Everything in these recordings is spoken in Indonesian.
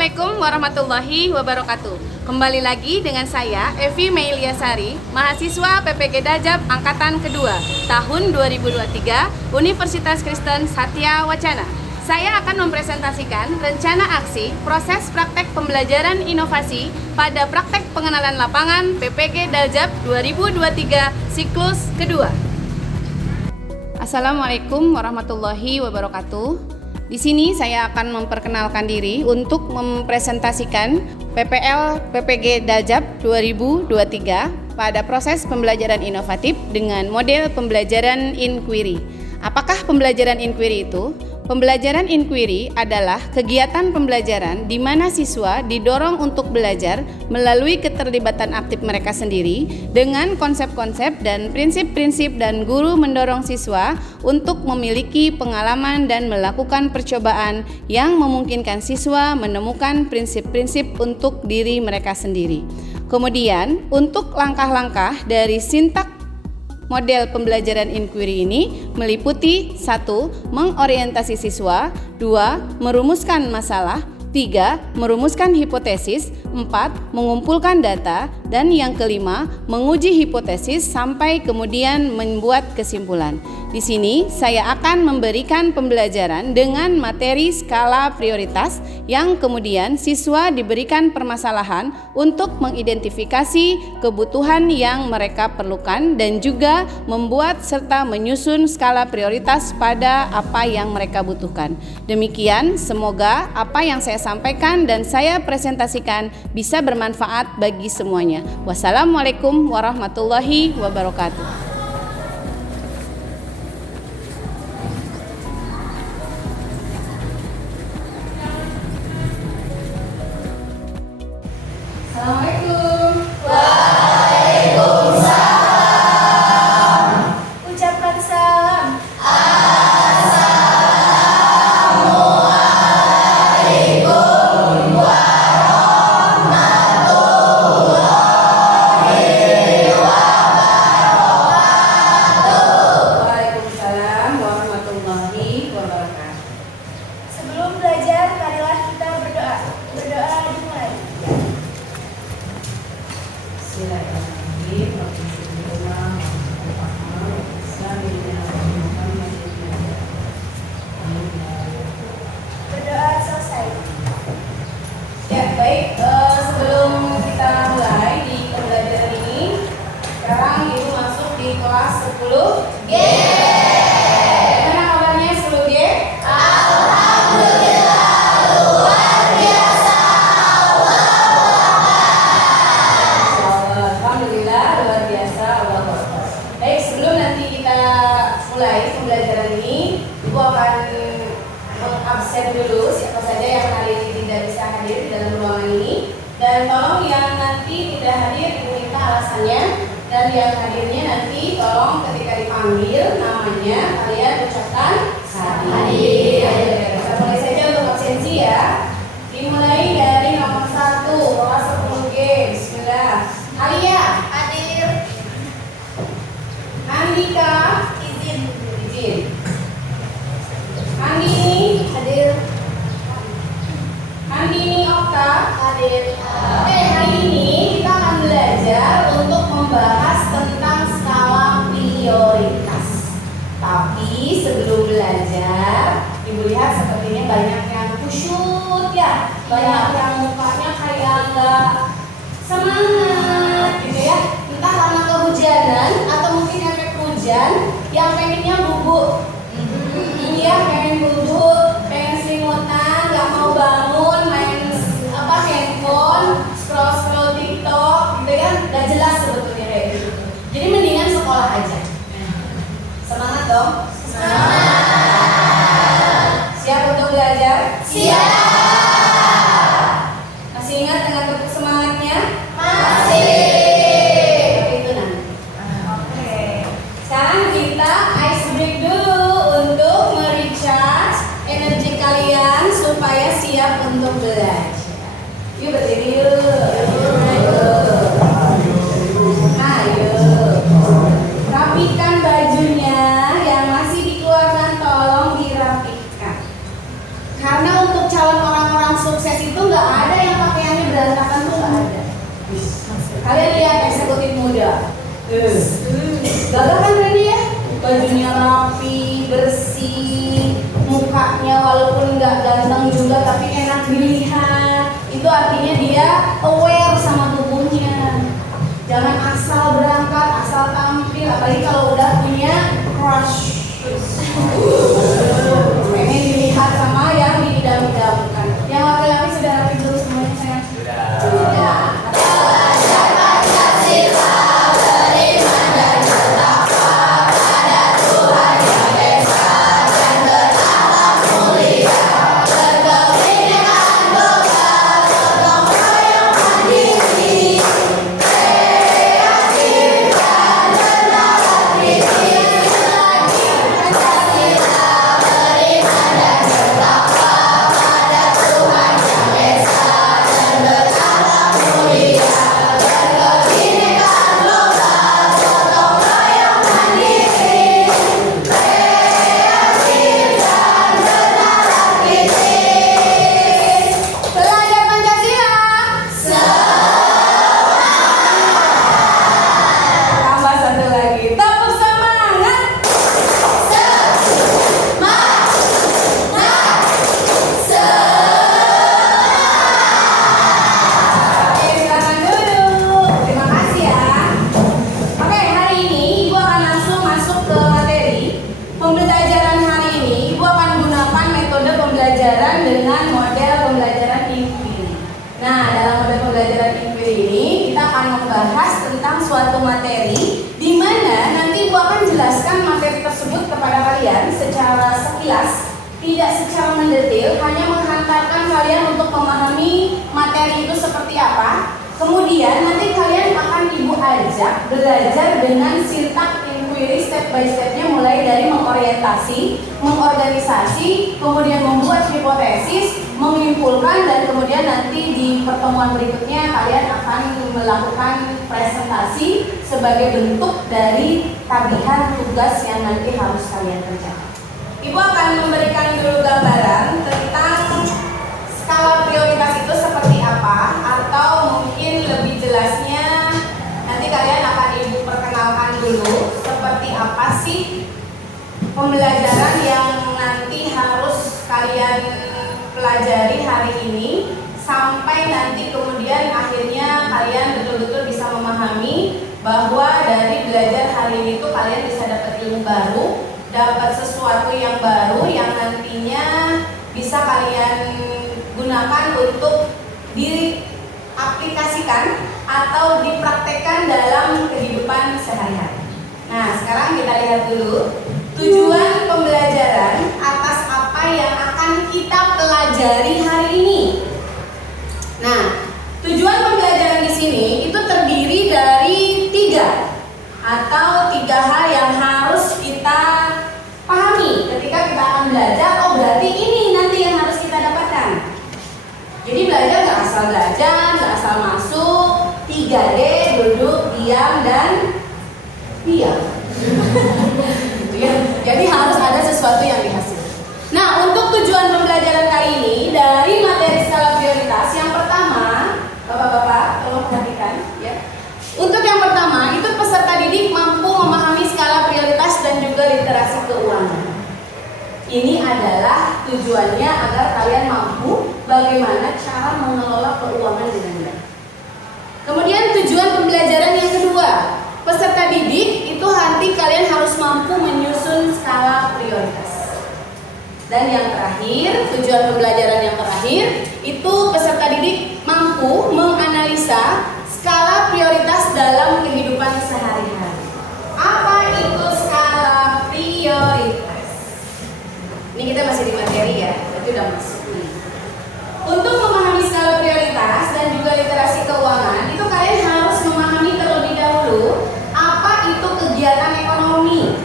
Assalamualaikum warahmatullahi wabarakatuh. Kembali lagi dengan saya Evi Meiliasari, mahasiswa PPG Dajab angkatan kedua tahun 2023 Universitas Kristen Satya Wacana. Saya akan mempresentasikan rencana aksi proses praktek pembelajaran inovasi pada praktek pengenalan lapangan PPG Dajab 2023 siklus kedua. Assalamualaikum warahmatullahi wabarakatuh. Di sini saya akan memperkenalkan diri untuk mempresentasikan PPL PPG Dajab 2023 pada proses pembelajaran inovatif dengan model pembelajaran inquiry. Apakah pembelajaran inquiry itu? Pembelajaran inquiry adalah kegiatan pembelajaran di mana siswa didorong untuk belajar melalui keterlibatan aktif mereka sendiri dengan konsep-konsep dan prinsip-prinsip, dan guru mendorong siswa untuk memiliki pengalaman dan melakukan percobaan yang memungkinkan siswa menemukan prinsip-prinsip untuk diri mereka sendiri. Kemudian, untuk langkah-langkah dari sintak model pembelajaran inquiry ini meliputi 1. Mengorientasi siswa, 2. Merumuskan masalah, 3. Merumuskan hipotesis, 4. Mengumpulkan data, dan yang kelima, menguji hipotesis sampai kemudian membuat kesimpulan. Di sini saya akan memberikan pembelajaran dengan materi skala prioritas yang kemudian siswa diberikan permasalahan untuk mengidentifikasi kebutuhan yang mereka perlukan dan juga membuat serta menyusun skala prioritas pada apa yang mereka butuhkan. Demikian, semoga apa yang saya sampaikan dan saya presentasikan bisa bermanfaat bagi semuanya. Wassalamualaikum warahmatullahi wabarakatuh. Assalamualaikum. Waalaikumsalam. Ucapkan salam. Assalamualaikum warahmatullahi wabarakatuh. Waalaikumsalam warahmatullahi wabarakatuh. Sebelum belajar, marilah kita berdoa. Berdoa dimulai. Berdoa selesai. Ya, baik. Sebelum kita mulai di pembelajaran ini, sekarang Ibu masuk di kelas 10G. Gimana kabarnya 10G? Alhamdulillah, luar biasa. Alhamdulillah, luar biasa. Allahu Akbar. Baik, sebelum nanti kita mulai pembelajaran ini, Ibu akan mengabsen dulu siapa saja yang hari ini tidak bisa hadir di dalam ruangan ini, dan tolong yang nanti tidak hadir Ibu minta alasannya, dan yang hadirnya nanti tolong ketika dipanggil namanya kalian ucapkan hadir. Kita mulai saja untuk absensi ya. Dimulai dari nomor 1 kelas 10G. Bismillah. Alia Hadir. Andika Izin. Andini Hadir. Andini Okta Hadir. Hari ini kita akan belajar untuk membahas tentang skala prioritas. Tapi sebelum belajar, Ibu lihat sepertinya banyak yang kusut ya, banyak yang mukanya kayak nggak semangat gitu ya. Entah karena kehujanan atau mungkin efek hujan yang pengennya bubuk. Iya, pengen bubuk, pengen selimutan, nggak mau bangun, main handphone, scroll TikTok, gitu kan, nggak jelas sebetulnya kayak gitu. Jadi mendingan sekolah aja. Semangat dong. Semangat. Siap untuk belajar? Siap. Masih ingat dengan bentuk semangatnya? Masih. Tapi itu nanti. Oke. Sekarang kita ice break dulu untuk merecharge energi kalian supaya siap untuk belajar. Yuk berdiri yuk. Ayo. Rapikan bajunya, yang masih dikeluarkan tolong dirapikan. Karena untuk calon Kalian lihat eksekutif muda. Gagah kan Randy ya? Bajunya rapi, bersih, mukanya walaupun nggak ganteng juga tapi enak dilihat. Itu artinya dia aware sama tubuhnya. Jangan asal berangkat, asal tampil, apalagi kalau udah punya crush. Ini dilihat sama yang diidam-idamkan. Yang laki-laki sudah rapi dulu semuanya sayang? Sudah. Suatu materi di mana nanti Ibu akan jelaskan materi tersebut kepada kalian secara sekilas, tidak secara mendetail, hanya menghantarkan kalian untuk memahami materi itu seperti apa. Kemudian nanti kalian akan Ibu ajak belajar dengan sintak inquiry step by stepnya, mulai dari mengorientasi, mengorganisasi, kemudian membuat hipotesis, menyimpulkan, dan kemudian nanti di pertemuan berikutnya kalian akan melakukan presentasi sebagai bentuk dari tagihan tugas yang nanti harus kalian kerjakan. Ibu akan memberikan dulu gambaran tentang skala prioritas itu seperti apa, atau mungkin lebih jelasnya nanti kalian akan Ibu perkenalkan dulu seperti apa sih pembelajaran yang nanti harus kalian pelajari hari ini, sampai nanti kemudian akhirnya kalian betul-betul bisa memahami bahwa dari belajar hari ini tuh kalian bisa dapat ilmu baru, dapat sesuatu yang baru yang nantinya bisa kalian gunakan untuk diaplikasikan atau dipraktekkan dalam kehidupan sehari-hari. Nah, sekarang kita lihat dulu tujuan pembelajaran atas apa yang akan kita pelajari hari ini. Nah, tujuan pembelajaran di sini itu terdiri dari 3 hal yang harus kita pahami ketika kita akan belajar. Oh, berarti ini nanti yang harus kita dapatkan. Jadi belajar nggak asal belajar, nggak asal masuk. 3D, duduk, diam, dan diam. Jadi harus ada sesuatu yang dihasilkan. Nah, untuk tujuan pembelajaran kali ini dari materi skala prioritas, yang pertama, Bapak-bapak, tolong perhatikan ya. Untuk yang pertama, itu peserta didik mampu memahami skala prioritas dan juga literasi keuangan. Ini adalah tujuannya agar kalian mampu bagaimana cara mengelola keuangan dengan baik. Kemudian tujuan pembelajaran yang kedua, peserta didik itu nanti kalian harus mampu menyusun skala prioritas. Dan yang terakhir, tujuan pembelajaran yang terakhir, itu peserta didik mampu menganalisa skala prioritas dalam kehidupan sehari-hari. Apa itu skala prioritas? Ini kita masih di materi ya, berarti udah masuk nih. Untuk memahami skala prioritas dan juga literasi keuangan, itu kalian harus memahami terlebih dahulu apa itu kegiatan ekonomi,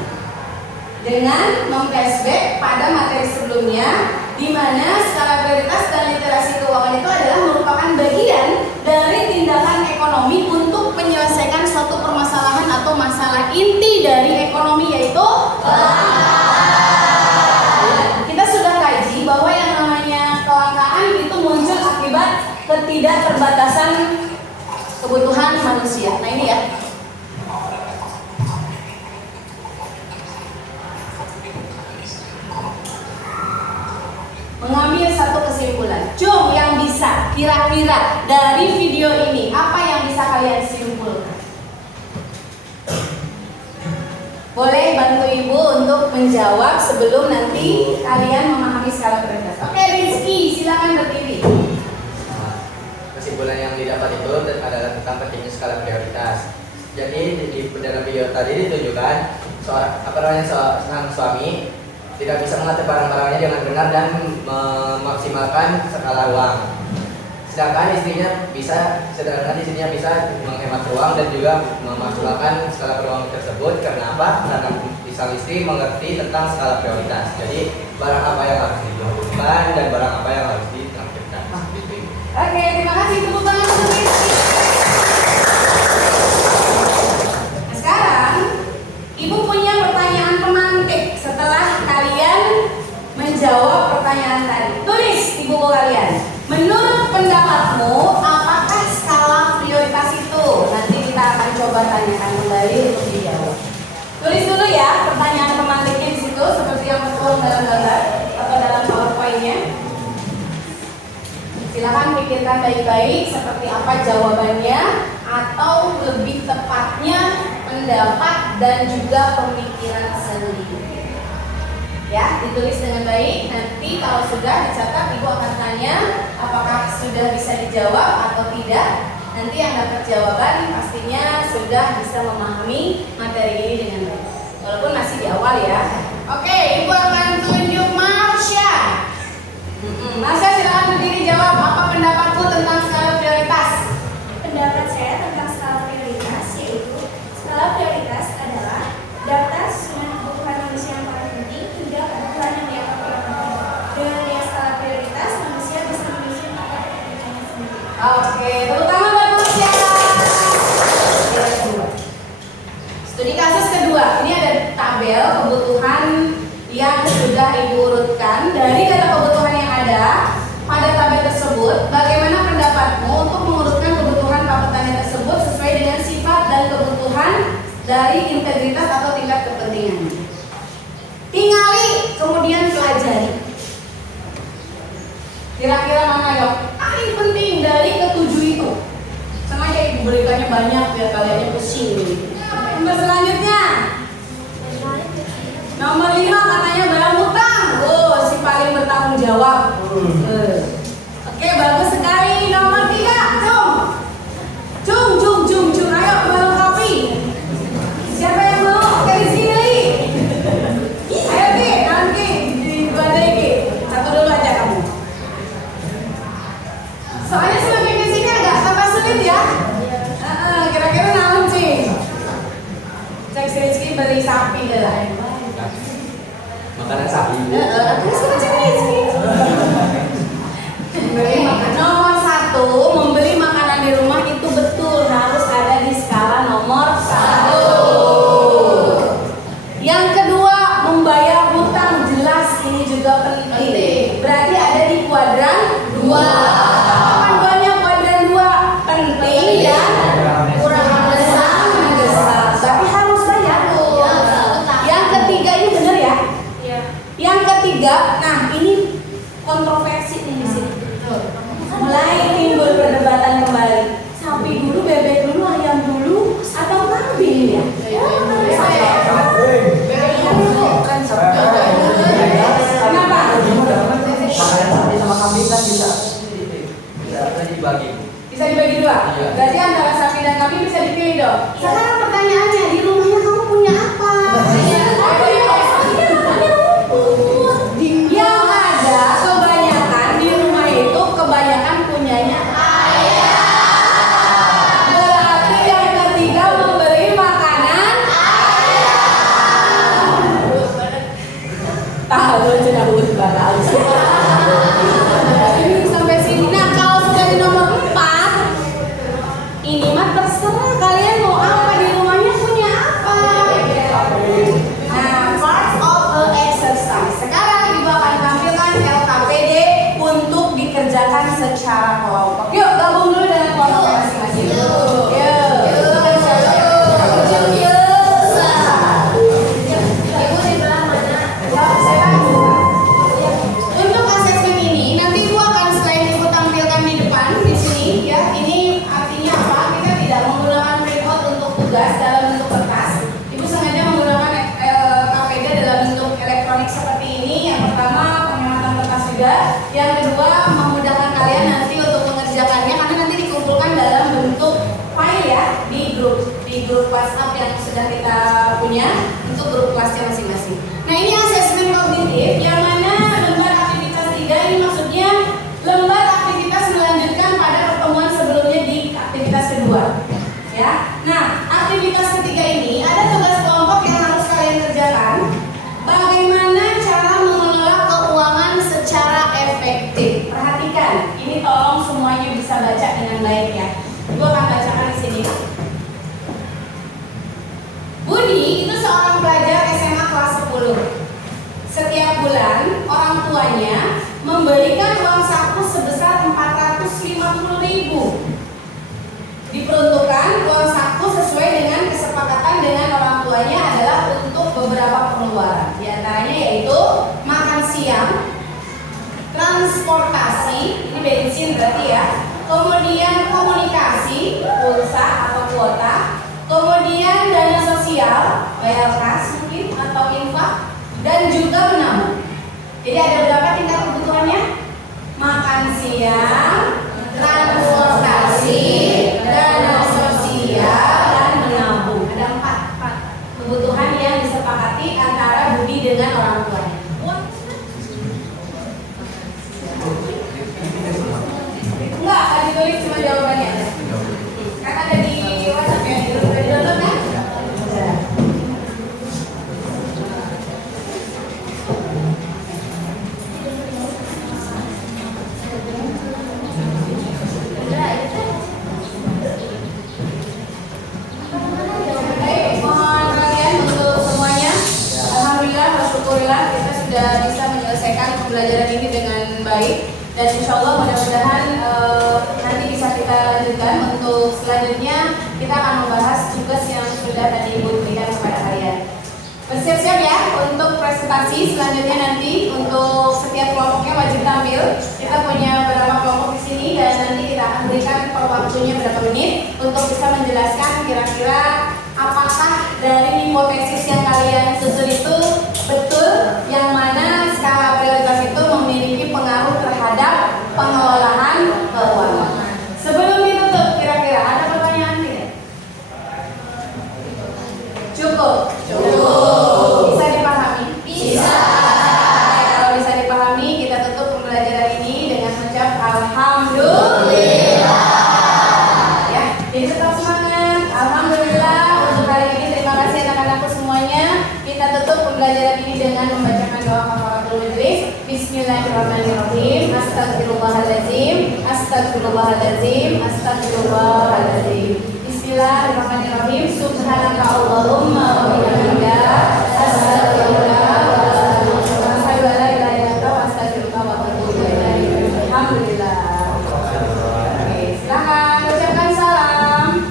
dengan memflashback pada materi sebelumnya, di mana skala prioritas dan literasi keuangan itu adalah merupakan bagian dari tindakan ekonomi untuk menyelesaikan suatu permasalahan atau masalah inti dari ekonomi, yaitu kita sudah kaji bahwa yang namanya kelangkaan itu muncul akibat ketidakterbatasan dari video ini? Apa yang bisa kalian simpulkan? Boleh bantu Ibu untuk menjawab sebelum nanti kalian memahami skala prioritas. Oke, Rizky, silakan berdiri. Kesimpulan yang didapat itu adalah tentang pentingnya skala prioritas. Jadi di dalam video tadi ditunjukkan seorang suami tidak bisa mengatur barang-barangnya dengan benar dan memaksimalkan skala uang. Sedangkan istrinya bisa menghemat ruang dan juga memaksimalkan skala ruang tersebut. Karena apa? Karena sang istri mengerti tentang skala prioritas. Jadi barang apa yang harus didahulukan dan barang apa yang harus diterakhirkan. Oke, terima kasih, tepuk tangan untuk Rizky. Nah, sekarang Ibu punya pertanyaan pemantik setelah kalian menjawab pertanyaan tadi. Tulis di buku kalian. Menurut pendapatmu, apakah skala prioritas itu? Nanti kita akan coba tanyakan kembali untuk dijawab. Tulis dulu ya pertanyaan pemantiknya di situ seperti yang tertuang dalam gambar atau dalam PowerPoint-nya. Silakan pikirkan baik-baik seperti apa jawabannya atau lebih tepatnya pendapat dan juga pemikiran sendiri. Ya, ditulis dengan baik. Nanti kalau sudah dicatat, Ibu akan tanya apakah sudah bisa dijawab atau tidak. Nanti yang dapat jawaban pastinya sudah bisa memahami materi ini dengan baik. Walaupun masih di awal ya. Oke, Ibu akan tunjuk Marsha. Marsha, silakan berdiri jawab. Apa pendapatmu tentang skala prioritas? Pendapat saya tentang skala prioritas yaitu skala prioritas adalah data susunan kebutuhan manusia yang paling penting hingga kebutuhan yang dianggap paling penting. Dengan adanya skala prioritas, manusia bisa menyusun apa kebutuhannya sendiri. Oke, tepuk tangan buat Marsha. Studi kasus kedua. Ini ada tabel kebutuhan yang sudah Ibu urutkan dari data kebutuhan yang ada pada tabel tersebut. Bagaimana pendapatmu untuk mengurutkan kebutuhan Pak Petani tersebut sesuai dengan sifat dan kebutuhan dari integritas atau tingkat kepentingannya? Tingali, kemudian pelajari. Kira-kira mana yang paling penting dari ketujuh itu? Sengaja Ibu berikannya banyak biar kaliannya pusing. Nomor selanjutnya, nomor 5 katanya bayar hutang. Oh, si paling bertanggung jawab. Oke, bagus sekali. Nomor 3, Cung, ayo melengkapi. Siapa yang mau? Oke, di sini. Ayo Ki, nanti di badai Ki. Satu dulu aja kamu. Soalnya semakin di sini agak tambah sulit ya. Kira-kira naon sih? Cek si Rizky beli sapi deh lah. Makanan sapi. Terus cek Rizky. Nomor 1, membeli makanan di rumah itu betul harus ada di skala nomor 1. Yang kedua, membayar hutang jelas ini juga penting. Berarti ada di kuadran 2. Panduannya kuadran 2 penting dan kurang mendesak. Berarti harus bayar. Yang ketiga ini benar ya? Yang ketiga, nah ini kontroversi nih di sini. Mulai timbul perdebatan kembali. Sapi dulu, bebek dulu, ayam dulu, atau kambing ya? Kenapa? Makanan sapi sama kambing kan bisa dibagi. Bisa dibagi 2? Iya. Berarti antara sapi dan kambing bisa dipilih dong. Sekarang pertanyaannya, di rumahnya kamu punya apa? Yang ada kebanyakan di rumah itu kebanyakan punyanya ayam. Berarti yang ketiga memberi makanan ayam. Tahu sudah bakal. Ini sampai sini. Nah, kalau sudah di nomor 4, ini mah terserah kalian mau apa, di rumahnya punya apa. Nah, parts of a exercise. Sekarang Ibu akan tampilkan LKPD untuk dikerjakan secara kelompok. Yuk, gabung dulu dengan kelompok masing-masing. Untuk asesmen ini nanti Ibu akan selain Ibu tampilkan di depan di sini ya, Yang kedua, memudahkan kalian nanti untuk mengerjakannya karena nanti dikumpulkan dalam bentuk file ya di grup WhatsApp yang sudah kita punya untuk grup kelasnya masing-masing. Nah, ini asesmen kognitif yang mana lembar aktivitas 3 ini maksudnya lembar aktivitas melanjutkan pada pertemuan sebelumnya di aktivitas kedua. Ya. Nah, aktivitas ketiga ini ada tugas kelompok yang harus kalian kerjakan. Bagaimana cara mengelola keuangan secara efektif? Perhatikan, ini tolong semuanya bisa baca dengan baik ya. Gua akan bacakan di sini. Budi itu seorang pelajar SMA kelas 10. Setiap bulan orang tuanya memberikan uang saku sebesar 450.000. Diperuntukkan uang saku sesuai dengan kesepakatan dengan orang tuanya adalah untuk beberapa pengeluaran. Di antaranya yaitu makan siang, transportasi, ini bensin berarti ya, kemudian komunikasi, pulsa atau kuota, kemudian dana sosial, bayar kas mungkin atau infak, dan juga menabung. Jadi ada berapa tingkat kebutuhannya? Makan siang, transportasi, dana sosial, dan menabung. Ada 4 kebutuhan yang disepakati antara Budi dengan orang tuanya. Enggak, ada ditulis cuma jawabannya. Kan ada di WhatsApp ya, udah di-download kan? Baik, mohon perhatian untuk semuanya. Alhamdulillah, bersyukurillah kita sudah bisa menyelesaikan pembelajaran ini dengan baik. Dan insya Allah mudah-mudahan nanti bisa kita lanjutkan. Untuk selanjutnya kita akan membahas tugas yang sudah tadi Ibu berikan kepada kalian. Bersiap-siap ya untuk presentasi selanjutnya nanti. Untuk setiap kelompoknya wajib tampil. Kita punya beberapa kelompok di sini dan nanti kita akan berikan per waktunya berapa menit untuk bisa menjelaskan kira-kira apakah dari hipotesis yang kalian susun itu betul, yang mana skala prioritas itu memiliki pengaruh terhadap pengelolaan keuangan. Sebelum ditutup, kira-kira ada pertanyaan tidak? Cukup? Cukup. Bisa dipahami? Bisa. Kalau bisa dipahami, kita tutup pembelajaran ini dengan mengucap Alhamdulillah. Ya, jadi tetap semangat. Alhamdulillah. Untuk hari ini terima kasih anak-anakku semuanya. Kita tutup pembelajaran ini dengan membacakan doa kafaratul majelis. Bismillahirrahmanirrahim. Astagfirullahaladzim. Astagfirullahaladzim. Astagfirullahaladzim. Bismillahirrahmanirrahim. Subhanaka Allahumma wa bihamdika astaghfiruka wa asyhadu an la ilaha illa anta astaghfiruka wa atubu ilaik. Alhamdulillah. Oke, silakan ucapkan salam.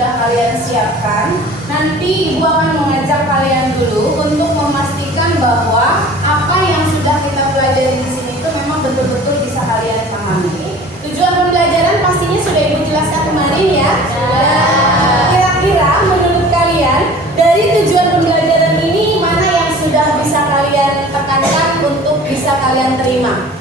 sudah kalian siapkan, nanti Ibu akan mengajak kalian dulu untuk memastikan bahwa apa yang sudah kita pelajari di sini itu memang betul-betul bisa kalian pahami. Tujuan pembelajaran pastinya sudah Ibu jelaskan kemarin ya. Kira-kira menurut kalian dari tujuan pembelajaran ini mana yang sudah bisa kalian tekankan untuk bisa kalian terima?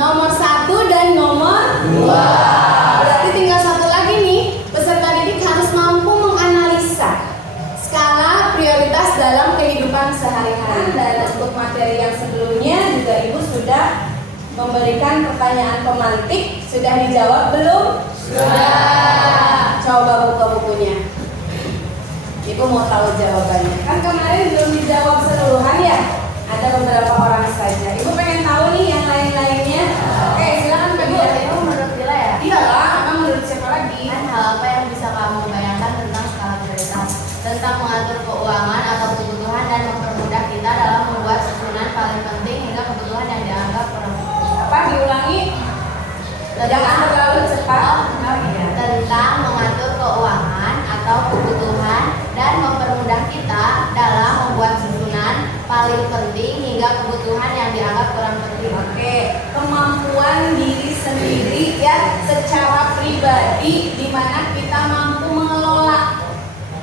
Nomor 1 dan nomor 2. Berarti tinggal satu lagi nih. Peserta didik harus mampu menganalisa skala prioritas dalam kehidupan sehari-hari. Dan untuk materi yang sebelumnya juga Ibu sudah memberikan pertanyaan pemantik. Sudah dijawab belum? Sudah. Coba buka bukunya. Ibu mau tahu jawabannya. Kan kemarin belum dijawab seluruhan ya. Ada beberapa orang saja. Ibu pengen tahu nih yang lain-lainnya. Oke, silakan Ibu. Itu menurut Dila ya? Iyalah, emang menurut siapa lagi? Kan hal apa yang bisa kamu bayangkan tentang skala prioritas, tentang mengatur keuangan atau kebutuhan dan mempermudah kita dalam membuat susunan paling penting hingga kebutuhan yang dianggap kurang penting. Apa diulangi? Jangan terlalu cepat. Tentang mengatur keuangan atau kebutuhan dan mempermudah kita dalam membuat susunan paling penting hingga kebutuhan yang dianggap kurang penting. Oke, kemampuan diri sendiri ya secara pribadi di mana kita mampu mengelola,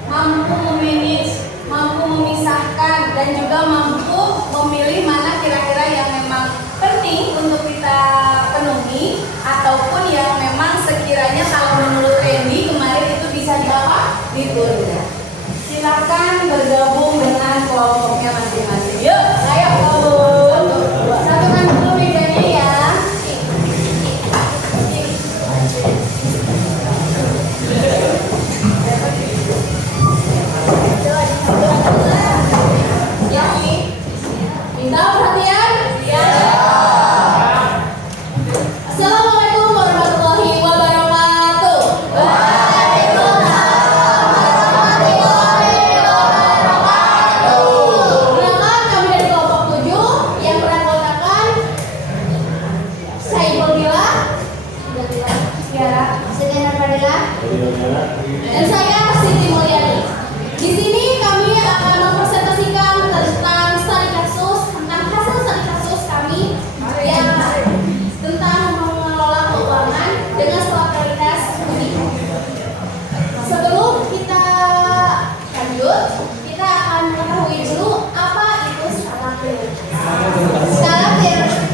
mampu memanage, mampu memisahkan dan juga mampu memilih mana kira-kira yang memang penting untuk kita penuhi ataupun yang memang sekiranya kalau menurut Randy kemarin itu bisa ditunda. Silakan bergabung dengan kelompoknya masing-masing. Yuk, ayo gabung. Satukan dulu bedanya ya. Siap nih? Minta perhatian? Assalamualaikum warahmatullahi wabarakatuh. Perkenalkan, kami dari kelompok 7 yang beranggotakan Saiful Dila, Tiara, Siti Fadila, dan saya Siti Mulyani. Di sini kami akan mempresentasikan tentang hasil studi kasus kami yang tentang mengelola keuangan dengan skala prioritas Budi. Sebelum kita lanjut, kita akan mengetahui dulu apa itu skala prioritas. Skala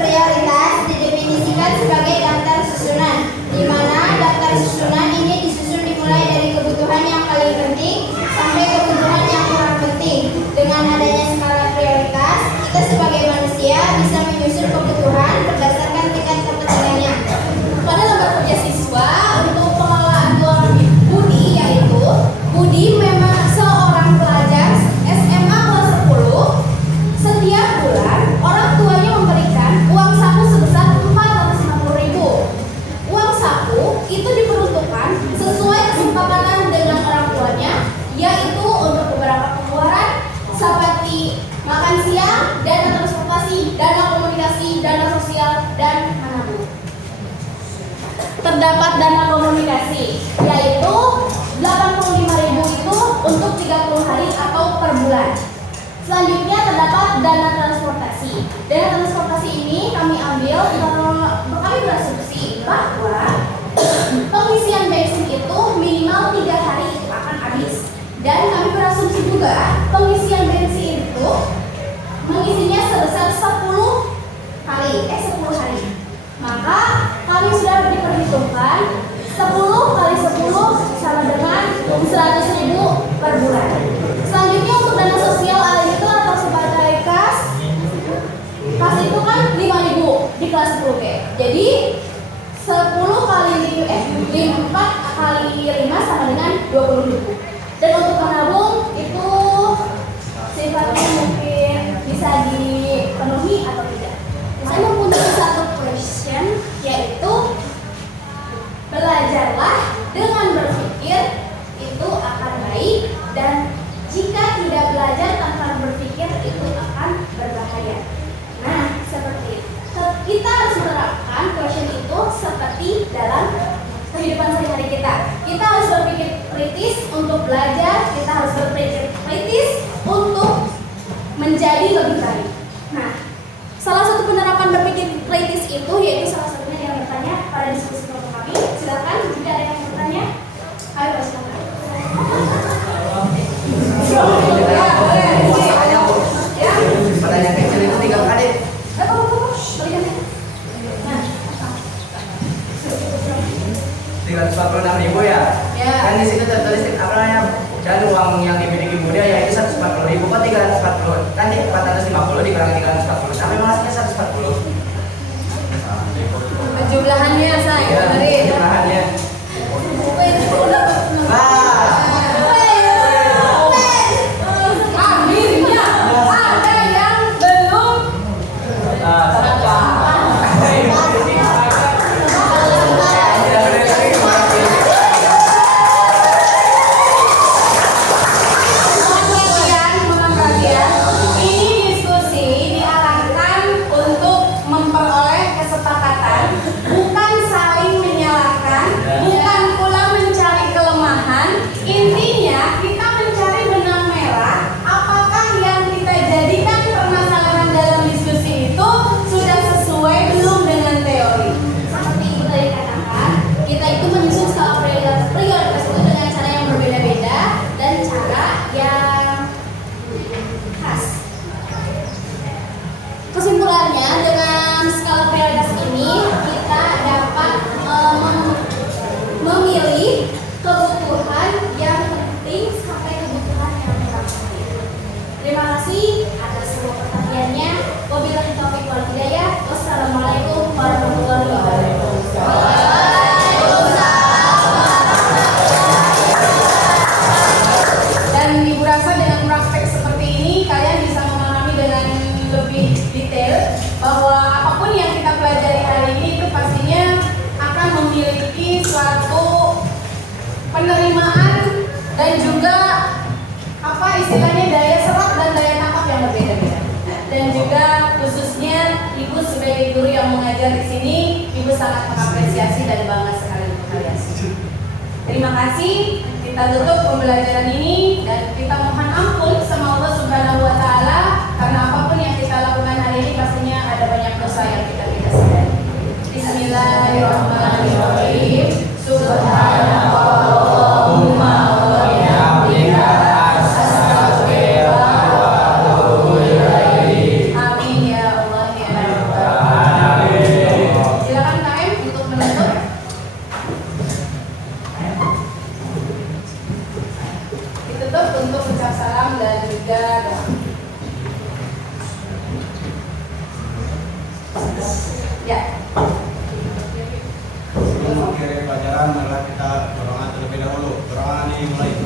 prioritas didefinisikan sebagai daftar susunan, di mana daftar susunan ini disusun dimulai dari kebutuhan yang paling penting sampai kebutuhan yang kurang penting. Dengan adanya skala prioritas, kita sebagai manusia bisa menyusun kebutuhan berdasarkan tingkat kepentingannya. Pada lembar kerja siswa untuk pengelolaan keuangan Budi, yaitu Budi memang seorang pelajar SMA kelas 10. Setiap bulan orang tuanya memberikan uang saku sebesar 450.000. Uang saku itu diperuntukkan sesuai kesepakatan dengan orang tuanya, yaitu untuk beberapa pengeluaran seperti makan siang, dana transportasi, dana komunikasi, dana sosial, dan menabung. Terdapat dana komunikasi, yaitu 85.000 itu untuk 30 hari atau per bulan. Selanjutnya terdapat dana transportasi. Dana transportasi ini kami ambil kami berasumsi bahwa pengisian bensin itu minimal 3 hari itu akan habis. Dan kami berasumsi juga pengisian bensin itu mengisinya sebesar 10 hari. Maka kami sudah diperhitungkan 10 kali 10 sama dengan 100.000 per bulan. Selanjutnya untuk dana sosial itu atau sebagai kas itu kan 5.000 di kelas 10 Jadi 10 kali 4 kali 5 sama dengan 20.000. Dan untuk menabung itu sifatnya mungkin bisa dipenuhi atau tidak. Saya mempunyai satu question, yaitu belajarlah dengan berpikir itu akan baik, dan jika tidak belajar tanpa berpikir itu akan berbahaya. Nah, seperti itu. Kita harus menerapkan question itu seperti dalam kehidupan sehari-hari kita. Kita harus kritis untuk belajar, kita harus berpikir kritis untuk menjadi lebih baik. Nah, salah satu penerapan berpikir kritis itu yaitu salah satunya yang bertanya pada diskusi kelompok kami. Silakan jika ada yang bertanya. Ayo Pak, silakan. Pertanyaan kecil itu 3 kali. Nah, 346.000 ya? Ya. Kan di situ tertulis apa namanya? Dan uang yang dimiliki Buddha yaitu 140.000 kok 340. Kan 450 dikurangi 340. Sampai malasnya 140. Jumlahannya saya Ya, benerin. jumlahannya. Akhirnya ada yang belum mohon perhatian. Ini diskusi diarahkan untuk memperoleh kesepakatan, bukan saling menyalahkan, bukan pula mencari kelemahan. Intinya kita mencari benang merah. Apakah yang kita jadikan permasalahan dalam diskusi itu sudah sesuai belum dengan teori? Seperti itu tadi katakan, kita itu menyusun skala prioritas itu dengan cara yang berbeda-beda dan cara yang khas. Kesimpulannya, dengan skala prioritas ini kita dapat memilih kebutuhan yang penting sampai kebutuhan yang kurang penting. Terima kasih atas semua perhatiannya. Wabillahi taufiq wal hidayah. Wassalamualaikum warahmatullahi wabarakatuh. Dan Ibu rasa dengan praktek seperti ini kalian bisa memahami dengan lebih detail bahwa apapun yang kita pelajari hari ini itu pastinya akan memiliki suatu penerimaan dan juga apa istilahnya daya serap dan daya tangkap yang berbeda-beda. Dan juga khususnya Ibu sebagai guru yang mengajar di sini, Ibu sangat mengapresiasi dan bangga sekali untuk kalian. Terima kasih. Kita tutup pembelajaran ini dan kita mohon ampun sama Allah Subhanahu wa taala karena apapun yang kita lakukan hari ini pastinya ada banyak dosa yang kita tidak sadari. Bismillahirrahmanirrahim. Subhanallahumma wa bihamdika astaghfiruka wa atubu ilaik. Amin ya Allah ya Rabbal alamin. Silakan KM untuk menutup. Ditutup untuk ucap salam dan juga doa. Ya. Sebelum mengakhiri pelajaran, marilah kita berdoa terlebih dahulu. Doa dimulai.